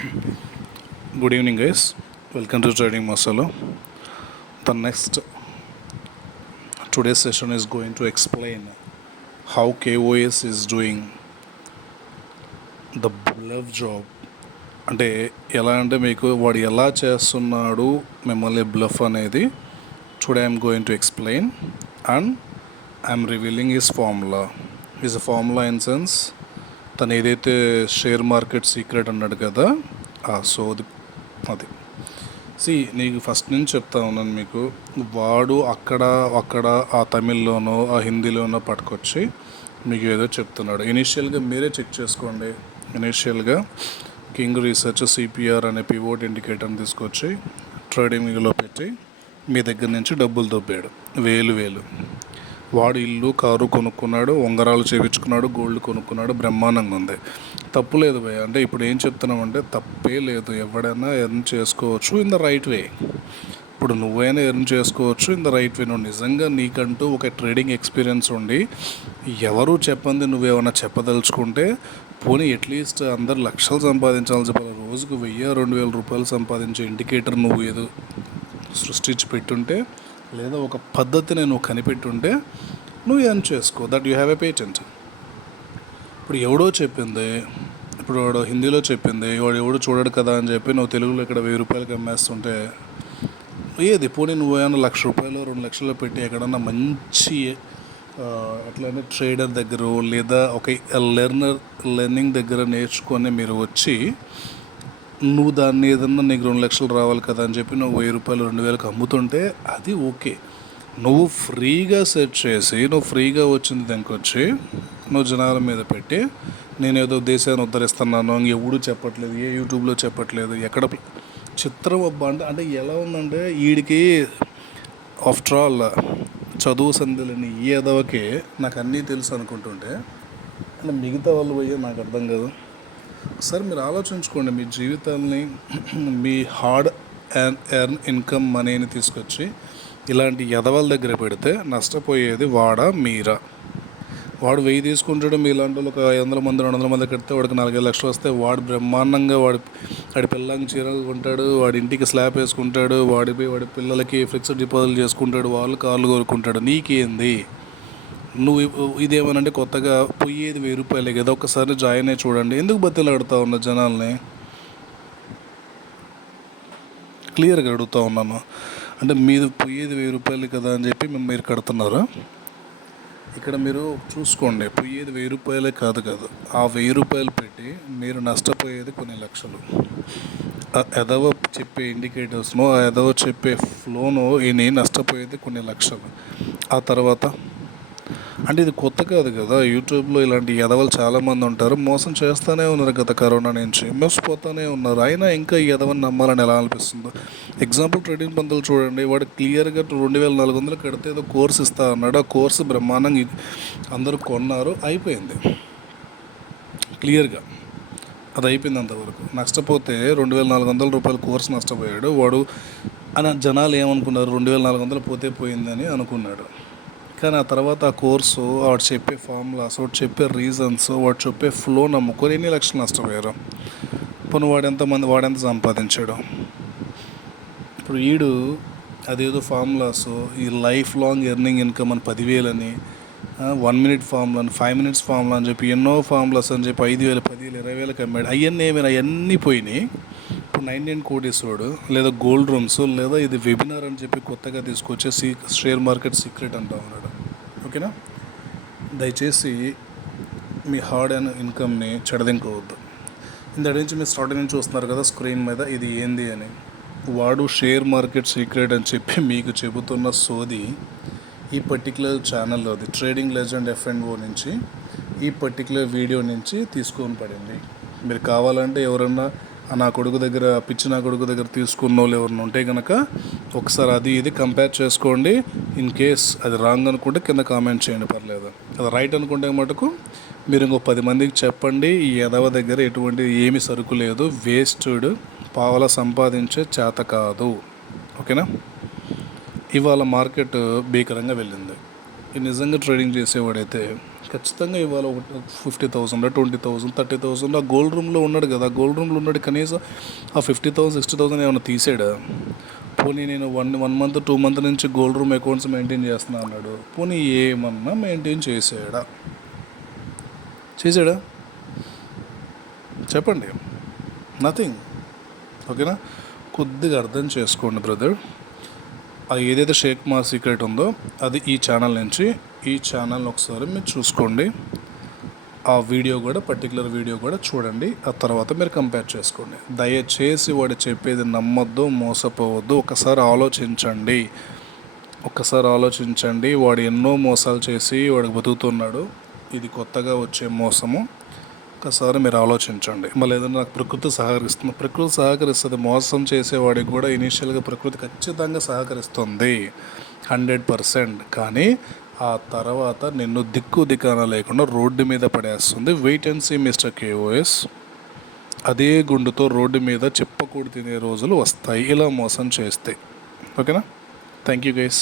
Good evening, guys. Welcome to Trading Masala. Today's session is going to explain how KOS is doing the bluff job. అంటే ఎలా అంటే మీకు వాడు ఎలా చేస్తున్నాడు మిమ్మల్ని బ్లఫ్ అనేది today I'm going to explain and I'm revealing his formula. His formula in sense తను ఏదైతే షేర్ మార్కెట్ సీక్రెట్ అన్నాడు కదా సో అది నీకు ఫస్ట్ నుంచి చెప్తా ఉన్నాను మీకు, వాడు అక్కడ ఆ తమిళ్లోనో ఆ హిందీలోనో పట్టుకొచ్చి మీకు ఏదో చెప్తున్నాడు. ఇనీషియల్గా మీరే చెక్ చేసుకోండి. ఇనీషియల్గా కింగ్ రీసెర్చ్ సిపిఆర్ అనే పివోట్ ఇండికేటర్ని తీసుకొచ్చి ట్రేడింగ్లో పెట్టి మీ దగ్గర నుంచి డబ్బులు దొబ్బాడు వేలు. వాడు ఇల్లు కారు కొనుక్కున్నాడు, ఉంగరాలు చేయించుకున్నాడు, గోల్డ్ కొనుక్కున్నాడు, బ్రహ్మాండంగా ఉంది. తప్పు లేదు భయ, అంటే ఇప్పుడు ఏం చెప్తున్నామంటే తప్పే లేదు. ఎవడైనా ఎర్న్ చేసుకోవచ్చు ఇన్ ద రైట్ వే. ఇప్పుడు నువ్వైనా ఎర్న్ చేసుకోవచ్చు ఇన్ ద రైట్ వే. నువ్వు నిజంగా నీకంటూ ఒక ట్రేడింగ్ ఎక్స్పీరియన్స్ ఉండి ఎవరు చెప్పంది నువ్వేమైనా చెప్పదలుచుకుంటే, పోనీ అట్లీస్ట్ అందరు లక్షలు సంపాదించాలని చెప్పాలి, రోజుకు 1000-2000 రూపాయలు సంపాదించే ఇండికేటర్ నువ్వు ఏదో సృష్టించి పెట్టుంటే, లేదా ఒక పద్ధతిని నువ్వు కనిపెట్టుంటే నువ్వు ఎర్న్ చేసుకో. That you have a patent. ఇప్పుడు ఎవడో చెప్పింది, ఇప్పుడు వాడు హిందీలో చెప్పింది, వాడు ఎవడో చూడడు కదా అని చెప్పి నువ్వు తెలుగులో ఇక్కడ 1000 రూపాయలకి అమ్మేస్తుంటే ఏది, పోనీ నువ్వు ఏమైనా 1,00,000 రూపాయలు 2 లక్షలు పెట్టి ఎక్కడన్నా మంచి అట్లనే ట్రేడర్ దగ్గర లేదా ఒక లెర్నింగ్ దగ్గర నేర్చుకొని మీరు వచ్చి నువ్వు దాన్ని ఏదన్నా నీకు 2 లక్షలు రావాలి కదా అని చెప్పి నువ్వు 1000 రూపాయలు 2000కి అమ్ముతుంటే అది ఓకే. నువ్వు ఫ్రీగా సెర్చ్ చేసి నువ్వు ఫ్రీగా వచ్చింది దానికి వచ్చి నువ్వు జనాల మీద పెట్టి నేనేదో దేశాన్ని ఉద్ధరిస్తున్నాను ఎప్పుడు చెప్పట్లేదు, ఏ యూట్యూబ్లో చెప్పట్లేదు, ఎక్కడ చిత్రం అబ్బా అంటే ఎలా ఉందంటే వీడికి ఆఫ్టర్ ఆల్ చదువు సంధ్యలని ఈ ఎదవకి నాకు అన్నీ తెలుసు అనుకుంటుంటే అంటే మిగతా వాళ్ళు పోయే నాకు అర్థం కాదు. ఒకసారి మీరు ఆలోచించుకోండి, మీ జీవితాన్ని మీ హార్డ్ ఎర్న్ ఇన్కమ్ మనీని తీసుకొచ్చి ఇలాంటి ఎదవల దగ్గర పెడితే నష్టపోయేది వాడా మీరా? వాడు 1000 తీసుకుంటాడు, మీ ఇలాంటి వాళ్ళు ఒక 500 మంది 200 మంది కడితే వాడికి 4-5 లక్షలు వస్తే వాడు బ్రహ్మాండంగా వాడి పిల్లలకి చీరలు కొంటాడు, వాడి ఇంటికి స్లాబ్ వేసుకుంటాడు, వాడి పిల్లలకి ఫిక్స్డ్ డిపాజిట్ చేసుకుంటాడు, వాళ్ళు కార్లు కోరుకుంటాడు. నీకేంది? నువ్వు ఇదేమనంటే కొత్తగా పోయేది 1000 రూపాయలే కదా, ఒక్కసారి జాయిన్ అయ్యి చూడండి. ఎందుకు బతిలాడుతూ ఉన్న జనాల్ని? క్లియర్గా అడుగుతూ ఉన్నాను. అంటే మీరు పోయేది 1000 రూపాయలు కదా అని చెప్పి మీరు కడుతున్నారు. ఇక్కడ మీరు చూసుకోండి, పోయేది 1000 రూపాయలే కాదు. ఆ 1000 రూపాయలు పెట్టి మీరు నష్టపోయేది కొన్ని లక్షలు. ఎదవ చెప్పే ఇండికేటర్స్ను, ఆ ఎదవ చెప్పే ఫ్లోను ఈయన నష్టపోయేది కొన్ని లక్షలు. ఆ తర్వాత అంటే ఇది కొత్త కాదు కదా, యూట్యూబ్లో ఇలాంటి ఎదవలు చాలామంది ఉంటారు, మోసం చేస్తూనే ఉన్నారు కదా, కరోనా నుంచి మోసపోతూనే ఉన్నారు. అయినా ఇంకా ఈ ఎదవని నమ్మాలని ఎలా అనిపిస్తుందో. ఎగ్జాంపుల్ ట్రేడింగ్ పంతులు చూడండి, వాడు క్లియర్గా 2400 కడితే ఏదో కోర్స్ ఇస్తా అన్నాడు. ఆ కోర్సు బ్రహ్మాండంగా అందరూ కొన్నారు, అయిపోయింది క్లియర్గా, అది అయిపోయింది అంతవరకు. నష్టపోతే 2400 రూపాయల కోర్సు నష్టపోయాడు వాడు. అని జనాలు ఏమనుకున్నారు, 2400 పోతే పోయిందని అనుకున్నాడు. కానీ ఆ తర్వాత ఆ కోర్సు, వాడు చెప్పే ఫార్ములాస్, వాడు చెప్పే రీజన్స్, వాడు చెప్పే ఫ్లో నమ్ముకొని ఎన్ని లక్షలు నష్టపోయారు. ఇప్పుడు వాడెంత సంపాదించాడు. ఇప్పుడు వీడు అదేదో ఫార్ములాస్, ఈ లైఫ్ లాంగ్ ఎర్నింగ్ ఇన్కమ్ అని 10,000 1 మినిట్ ఫార్ములా అని 5 మినిట్స్ ఫార్ములా అని చెప్పి ఎన్నో ఫార్ములాస్ అని చెప్పి 5,000 10,000 20,000కి అమ్మాడు. అవన్నీ పోయినాయి. ఇప్పుడు 99 కోటీశ్వరుడు లేదా గోల్డ్ రూమ్స్ లేదా ఇది వెబినార్ అని చెప్పి కొత్తగా తీసుకొచ్చే షేర్ మార్కెట్ సీక్రెట్ అంటూ ఉన్నాడు. ఓకేనా? దయచేసి మీ హార్డ్ అండ్ ఇన్కమ్ని చెడదింకోవద్దు. ఇంతటి నుంచి మీరు స్టార్టింగ్ నుంచి చూస్తున్నారు కదా స్క్రీన్ మీద, ఇది ఏంది అని. వాడు షేర్ మార్కెట్ సీక్రెట్ అని చెప్పి మీకు చెబుతున్న సోది ఈ పర్టికులర్ ఛానల్లో, అది ట్రేడింగ్ లెజెండ్ F&O నుంచి ఈ పర్టికులర్ వీడియో నుంచి తీసుకొని పడింది. మీరు కావాలంటే ఎవరన్నా నా కొడుకు దగ్గర తీసుకున్న వాళ్ళు ఎవరైనా ఉంటే కనుక ఒకసారి అది ఇది కంపేర్ చేసుకోండి. ఇన్ కేస్ అది రాంగ్ అనుకుంటే కింద కామెంట్ చేయండి, పర్లేదు. అది రైట్ అనుకుంటే మటుకు మీరు ఇంకో 10 మందికి చెప్పండి, ఈ ఎదవ దగ్గర ఎటువంటి ఏమి సరుకు లేదు, వేస్టెడ్, పావల సంపాదించే చేత కాదు. ఓకేనా? ఇవాళ మార్కెట్ భీకరంగా వెళ్ళింది. నిజంగా ట్రేడింగ్ చేసేవాడైతే ఖచ్చితంగా ఇవాళ ఒక 50,000 20,000 30,000 ఆ గోల్డ్ రూమ్లో ఉన్నాడు కదా, ఆ గోల్డ్ రూమ్లో ఉన్నాడు, కనీసం ఆ 50,000 60,000 ఏమైనా తీసాడా? పోనీ నేను వన్ మంత్ 2 మంత్ నుంచి గోల్డ్ రూమ్ అకౌంట్స్ మెయింటైన్ చేస్తున్నా అన్నాడు, పోనీ ఏమన్నా మెయింటైన్ చేసాడా? చెప్పండి. నథింగ్. ఓకేనా? కొద్దిగా అర్థం చేసుకోండి బ్రదర్. అది ఏదైతే షేక్ మా సీక్రెట్ ఉందో అది ఈ ఛానల్ నుంచి, ఈ ఛానల్ ఒకసారి మీరు చూసుకోండి, ఆ వీడియో కూడా పర్టికులర్ వీడియో కూడా చూడండి, ఆ తర్వాత మీరు కంపేర్ చేసుకోండి. దయచేసి వాడు చెప్పేది నమ్మొద్దు, మోసపోవద్దు. ఒకసారి ఆలోచించండి. వాడు ఎన్నో మోసాలు చేసి వాడికి బతుకుతున్నాడు, ఇది కొత్తగా వచ్చే మోసము. ఒకసారి మీరు ఆలోచించండి. మళ్ళీ ఏదైనా నాకు ప్రకృతి సహకరిస్తుంది. మోసం చేసేవాడికి కూడా ఇనీషియల్గా ప్రకృతి ఖచ్చితంగా సహకరిస్తుంది 100%. కానీ ఆ తర్వాత నిన్ను దిక్కాన లేకుండా రోడ్డు మీద పడేస్తుంది. Wait and see mister KOS. అదే గుండుతో రోడ్డు మీద చెప్పకూడదు తినే రోజులు వస్తాయి ఇలా మోసం చేస్తే. ఓకేనా? Thank you guys.